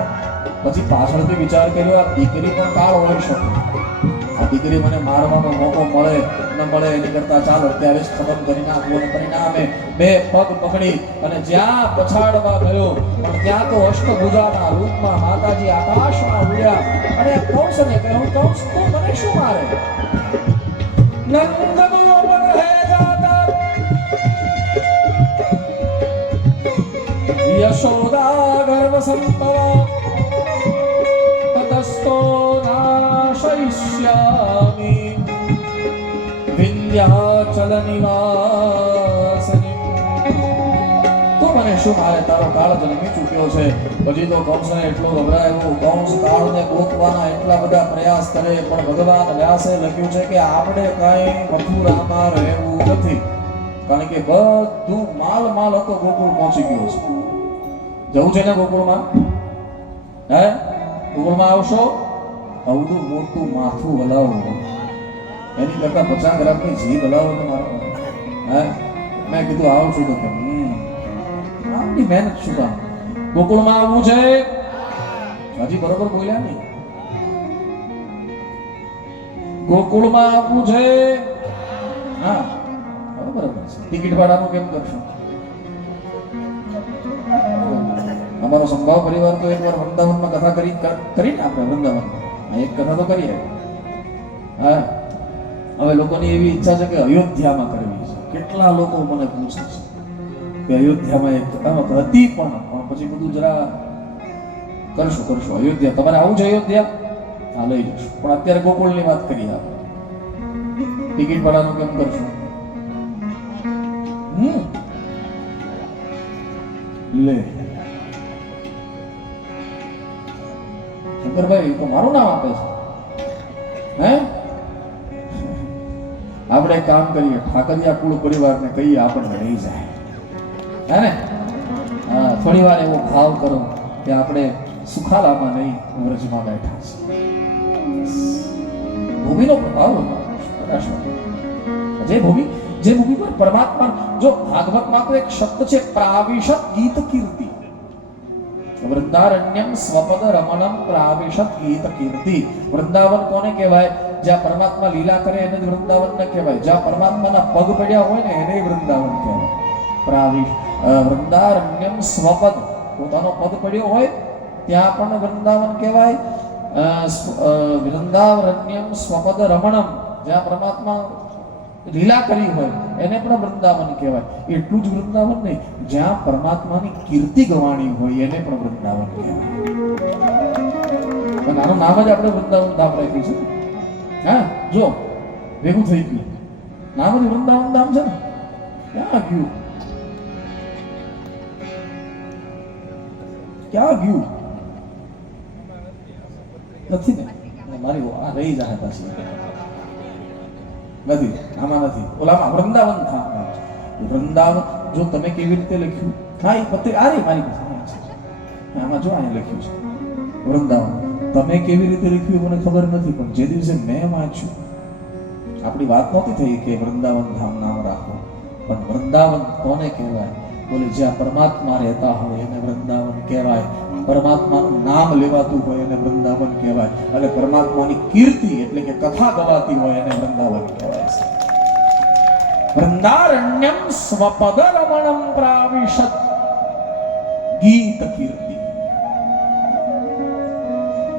પછી પાછળથી વિચાર કર્યો આ દીકરી પણ કાળ હોઈ શકે. આ દીકરી મને મારવાનો મોકો મળે ન મળે એની કરતા ચાલ અત્યારે જ ખબર કરી નાખવું. અને પરિણામે બે પગ પકડી અને જ્યાં પછાડવા ગયો પણ ત્યાં તો અષ્ટભુજાના રૂપમાં માતાજી આકાશમાં ઉડ્યા અને કંસને કહ્યું, કંસ તું મને શું મારે? નંદનો મન હે જાતા યશોદા ગર્ભ સંભવા તતસ્તો નાશયિષ્યામિ વિંધ્યાચલ નિવાસની. તું મને શું મારે? તારો કાળ જન્મી ચૂક્યો છે. પછી તો કંસને એટલો ગભરાયો. કંસ કાળને ગોતવાના એટલા બધા પ્રયાસ કરે પણ ભગવાન વ્યાસે લખ્યું છે કે આપણે કઈ મથુરામાં રહેવું નથી. કારણ કે બધું માલ હતો ગોકુળ પહોંચી ગયો છે. જવું છે ને ગોકુળમાં? હે, ગોકુળમાં આવશો? અવડું મોટું માથું હલાવો એની કરતા 50 ગ્રામની જીભ હલાવો તો મારો. હે, મેં કીધું આવું છું તો આમની મહેનત શું કામ? ગોકુળમાં આવવું છે. હજી બરોબર બોલ્યા નહીં. ગોકુળમાં આવવું છે. હા બરોબર છે. ટિકિટ ભાડાનું કેમ કરશો? અમારો સંભાવ પરિવાર તો એકવાર વૃંદાવનમાં કથા કરીને આપણે વૃંદાવનમાં એક કથા તો કરીએ. હા, હવે લોકોની એવી ઈચ્છા છે કે અયોધ્યામાં કરવી છે. કેટલા લોકો મને પૂછે છે કે અયોધ્યામાં એક કથામાં હતી પણ પછી બધું જરા કરશું. અયોધ્યા તમારે આવું છે? અયોધ્યા હા લઈ જશું. પણ અત્યારે ગોકુળની વાત કરીએ આપણે. ટિકિટ ભાડાનું કેમ કરશું? લે શંકરભાઈ તો મારું નામ આપે છે. હે, આપણે એક કામ કરીએ, ઠાકરિયા કુળ પરિવારને કહીએ આપણને લઈ જાય. હે ને? હા, થોડી વાર એવો ભાવ કરો કે આપણે સુખાલામાં નહીં વ્રજમાં બેઠા છે. ભૂમિનો પ્રભાવ જે ભૂમિ પર પરમાત્મા, જો ભાગવતમાં તો એક શબ્દ છે પ્રાવિશત ગીત કીર્તિ. વૃંદારણ્યમ સ્વપદ રમણમ પ્રાવિશત ગીત કીર્તિ. વૃંદાવન કોને કહેવાય? જ્યાં પરમાત્મા લીલા કરે એને જ વૃંદાવન ન કહેવાય. જ્યાં પરમાત્માના પગ પડ્યા હોય ને એને વૃંદાવન કહેવાય. વૃંદારણ્યમ સ્વપદ, પોતાનો પદ પડ્યો હોય ત્યાં પણ વૃંદાવન કહેવાય. વૃંદારણ્યમ સ્વપદ રમણમ, જ્યાં પરમાત્મા લીલા કરી હોય એને પણ વૃંદાવન કહેવાય. એટલું જ વૃંદાવન નહીં, જ્યાં પરમાત્માની કીર્તિ ગવાણી હોય એને પણ વૃંદાવન કહેવાય. આનું નામ જ આપણે વૃંદાવન ધામ રાખ્યું છે. હા, જો ભેગું થઈ ગયું નામ જ વૃંદાવન ધામ છે ને. ક્યાં ગયું? નથી ને? મારી આ રહી જાય પાછી નથી, આમાં નથી. ઓલામાં વૃંદાવન ધામ. વૃંદાવન જો તમે કેવી રીતે લખ્યું? હા, એ પત્રિકા આ રહી મારી પાસે. આમાં જો અહીંયા લખ્યું છે વૃંદાવન. તમે કેવી રીતે લખ્યું મને ખબર નથી, પણ જે દિવસે મેં વાંચ્યું, આપણી વાત નહોતી થઈ કે વૃંદાવન ધામ નામ રાખો, પણ વૃંદાવન કોને કહેવાય? બોલે જ્યાં પરમાત્મા રહેતા હોય એને વૃંદાવન કહેવાય. પરમાત્માનું નામ લેવાતું હોય એને વૃંદાવન કહેવાય. અને પરમાત્માની કીર્તિ એટલે કે કથા ગવાતી હોય એને વૃંદાવન કહેવાય છે. વૃંદારણ્યમ સ્વપદ રમણમ પ્રાવિશત ગીત કીર્તિ.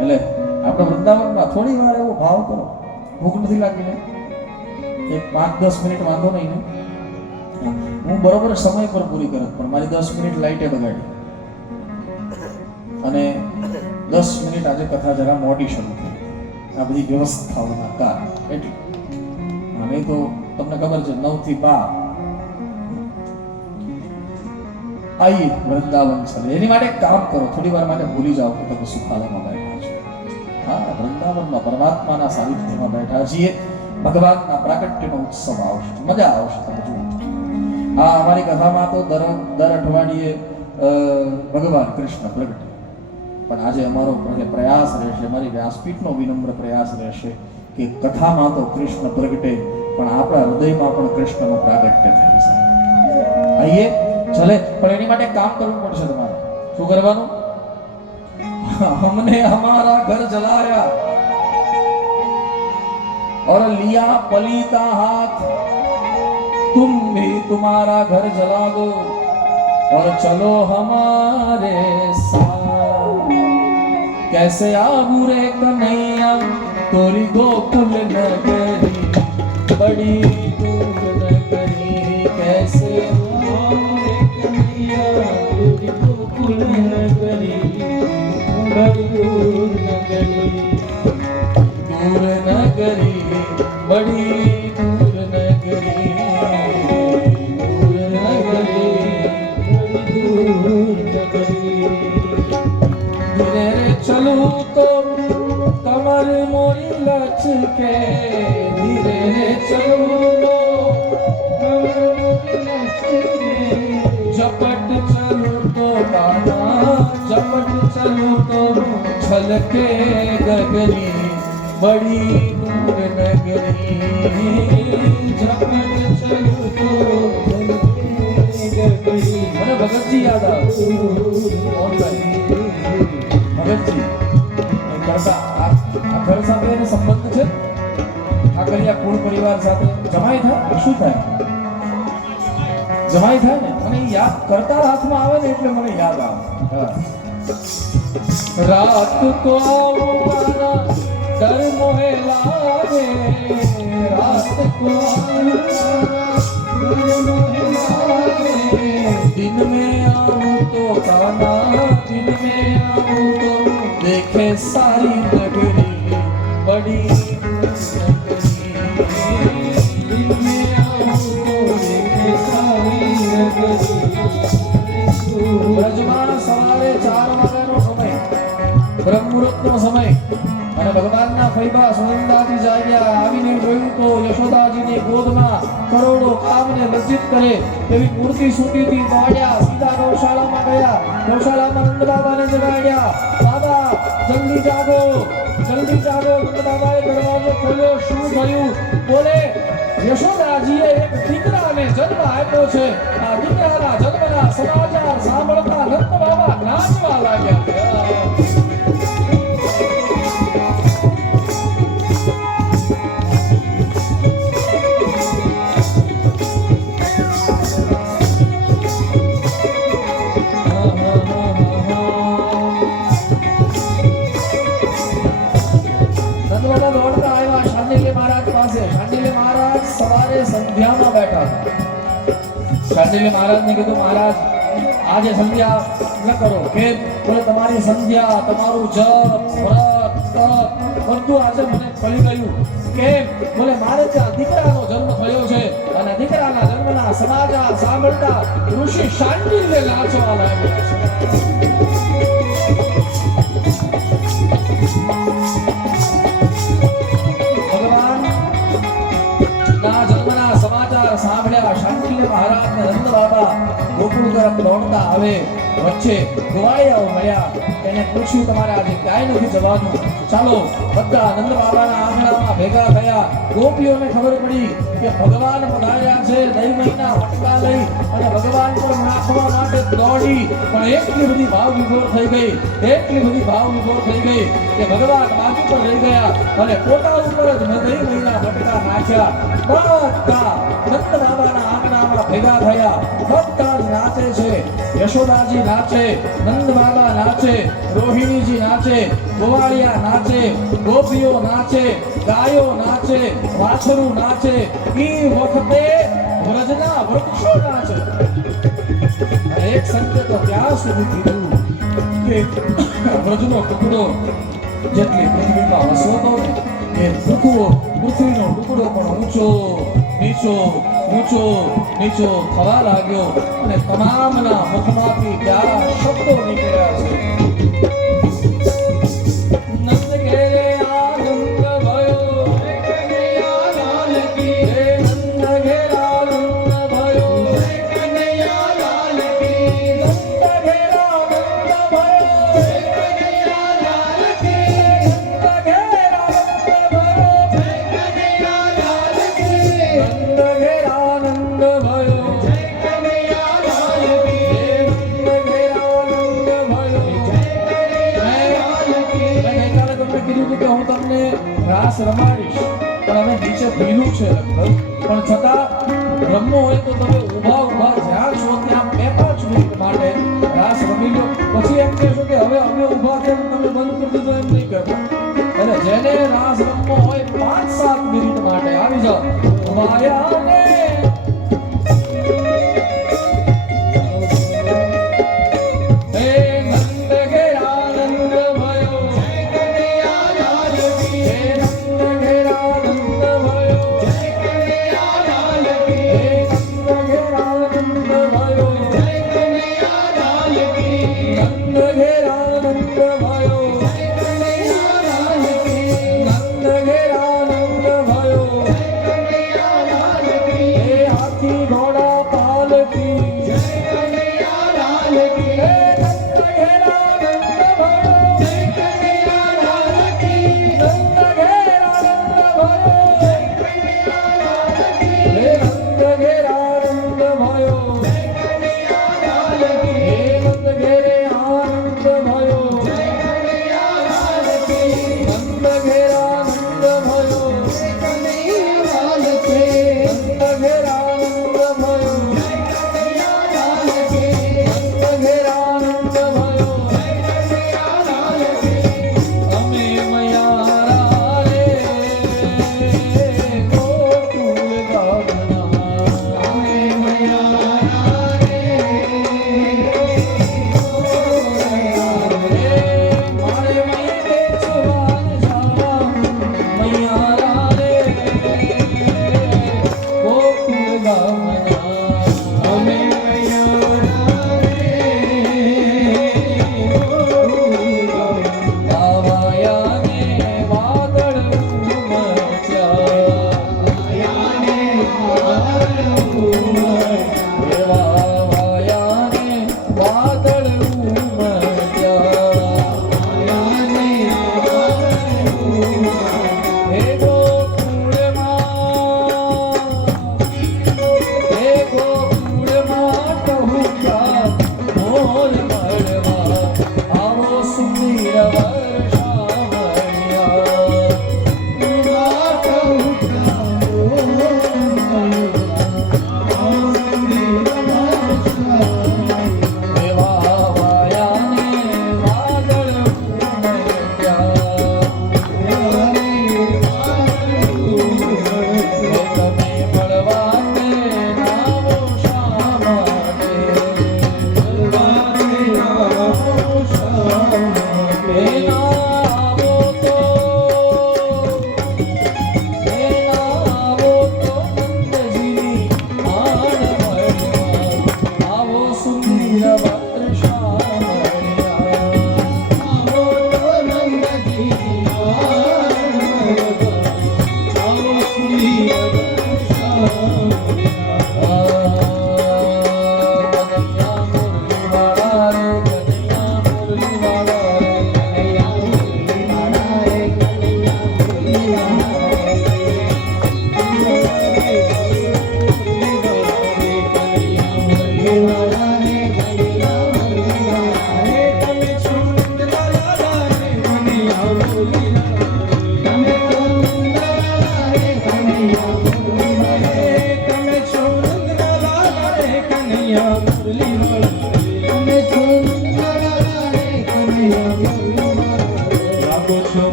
એટલે આપણે વૃંદાવનમાં થોડી વાર એવો ભાવ કરો. ભૂખ નથી લાગી ને? એક 5-10 મિનિટ વાંધો નહીં ને? હું બરોબર સમય પર પૂરી કરત, પણ મારી 10 મિનિટ લાઈટે બગાડી અને 10 મિનિટ આજે કથા જરા મોડી શરૂ થઈ. આ બધી વ્યવસ્થાઓના કારણે. એટલે અને તો તમને ખબર છે 9 થી 12 આઈ વૃંદાવન છે. એની માટે એક કામ કરો, થોડી વાર માટે ભૂલી જાઓ કે તમે સુખાલામાં બેઠા છો. હા, વૃંદાવનમાં પરમાત્માના સાનિધ્યમાં બેઠા છીએ. ભગવાનના પ્રાગટ્યનો ઉત્સવ આવશે, મજા આવશે. તમે જુઓ, હા, અમારી કથામાં તો દર અઠવાડિયે ભગવાન કૃષ્ણ પ્રગટે, પણ આજે અમારો પ્રયાસ રહેશે, મારી વ્યાસપીઠનો વિનમ્ર પ્રયાસ રહેશે કે કથામાં તો કૃષ્ણ પ્રગટે પણ આપણા હૃદયમાં પણ કૃષ્ણનું પ્રાગટ્ય થાય છે. આઈએ ચલે પણ એની માટે કામ કરવું પડશે તમારે શું કરવાનું हमने हमारा घर जलाया और लिया पलीता हाथ तुम भी तुम्हारा घर जला दो और चलो हमारे साथ कैसे आबू रे कन्हैया तोरी गोकुल नगरी बड़ी दूर नगरी कैसे आबू रे कन्हैया तोरी गोकुल नगरी बड़ी दूर नगरी बड़ी दूर नगरी धीरे चलू तो कमर मोरी लचके धीरे चलू तो कमर मोरी लचके झपट चलू तो गाना झपट चलू तो छलके गगरी बड़ी दूर नगरी झपट चलू तो મને ભગતજી યાદ આવે કોણ ભાઈ ભગતજી કરતા આ ઘર સાથે એનો સંબંધ છે આ કરિયા કુળ પરિવાર સાથે જમાઈ થાય શું થાય જમાઈ થાય ને મને યાદ કરતા હાથમાં આવે ને એટલે મને યાદ આવે રાત को आवारा डर मोहे लागे रात को दिन में आऊं तो काना दिन में आऊं तो देखे सारी नगरी बड़ी नगरी दिन में आऊं तो देखे सारी नगरी ब्रजमान सवारे 4 વાગ્યાનો સમય બ્રહ્મ મુહૂર્તનો સમય અને ભગવાનના ફૈબા સુનંદાજી જાગ્યા આવીને જોયું તો યશોદાજીની ગોદમાં કરોડો કામને લજ્જિત કરે તેવી મૂર્તિ સૂતી હતી દોડ્યા સીધા ગૌશાળામાં ગયા ગૌશાળામાં નંદ બાબાને જગાડ્યા બાબા જલ્દી જાગો નંદ બાબાએ દરવાજો ખોલ્યો શું થયું બોલે યશોદાજીએ એક દીકરાને જન્મ આપ્યો છે આ દીકરાના જન્મના સમાચાર સાંભળતા નંદ બાબા નાચવા લાગ્યા સંધ્યામાં બેઠા શાંડિલ્ય મહારાજને કીધું મહારાજ આજે સંધ્યા ન કરો કે બોલે તમારી સંધ્યા તમારું જપ વ્રત તપ બધું આજે મને ફળી ગયું કે બોલે મારે ત્યાં દીકરાનો જન્મ થયો છે અને દીકરાના જન્મના સમાચાર સાંભળતા ઋષિ શાંડિલ્ય નાચવા લાગ્યા સાંભળ્યા શાંતિલે મહારાજ ને નંદ બાબા ગોકુળ તરફ દોડતા આવે વચ્ચે ગોવાળિયાઓ મળ્યા એને પૂછ્યું તમારે આજે ક્યાંય નથી જવાનું ચાલો બધા નંદ બાબાના આંગણામાં ભેગા થયા ગોપીઓને ખબર પડી કે ભગવાન પધાર્યા છે દહીં મહિના મટકા લઈ અને ભગવાન પર નાખવા માટે દોડી પણ એટલી બધી ભાવ વિભોર થઈ ગઈ કે ભગવાન બાજુ પર રહી ગયા અને પોતા ઉપર જ દહીં મહિના મટકા નાખ્યા બધા નંદ બાબાના આંગણામાં ભેગા થયા બધા જ નાચે છે યશોદાજી નાચે નંદ બાબા નાચે રોહિણીજી નાચે ગોવાળિયા નાચે ગોપીઓ નાચે ગાયો નાચે વાછરું નાચે ઈ વખતે વ્રજના વૃક્ષો નાચે એક સંતે તો ત્યાં સુધી કીધું કે વ્રજનો ટુકડો જેટલી પૃથ્વીમાં વસતો ને એ પૃથ્વીનો ટુકડો પણ ઊંચો થવા લાગ્યો અને તમામના મુખમાંથી પ્યારા શબ્દો નીકળ્યા છે નંદ ઘેરે આનંદ ભયો કનૈયા લાલ કી નંદ ઘેર આનંદ ભયો કનૈયા લાલ કી નંદ ઘેર આનંદ ભયો કનૈયા લાલ કી નંદ ઘેર આનંદ ભયો કનૈયા લાલ કી નંદ ઘેર આનંદ ભયો કનૈયા લાલ કી રમાડીશ પણ હવે નીચે ભીનું છે લગભગ પણ છતાં રમવું હોય તો તમે ઊભા જ્યાં છો ત્યાં 2-5 મિનિટ માટે રાસ રમી લો પછી એમ કહેશો કે હવે અમે ઊભા થયા તમે બંધ કરી દીધો એમ નહીં કરતા એટલે જેને રાસ રમવો હોય 5-7 મિનિટ માટે આવી જાઓ માયાને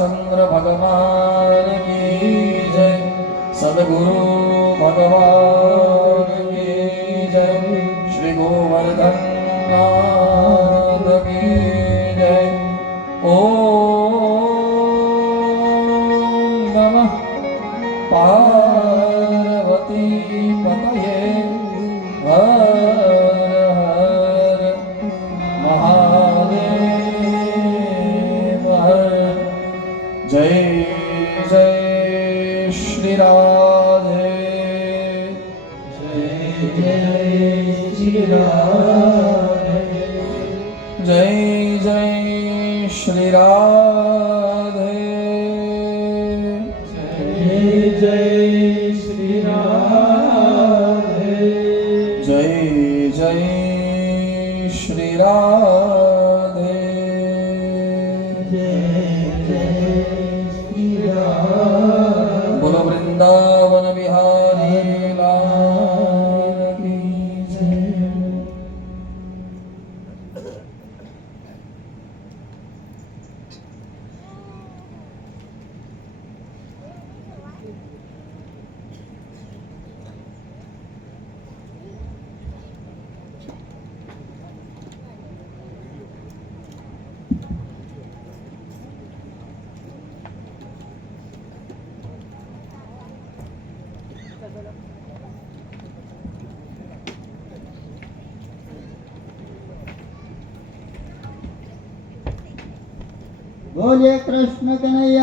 रामचंद्र भगवान की जय, सद्गुरु भगवान की जय, श्री गोवर्धन नाथ की जय। ओम नमः पार्वती पतये हर हर महादेव हर। जय जय श्री राधे, जय जय श्री राधे, जय जय श्री राधे, जय जय श्री राधे, जय जय श्री राधे। जय जय श्री राधे। बोलो वृंदावन बिहारी लाल की जय। बोलिए कृष्ण कन्हैया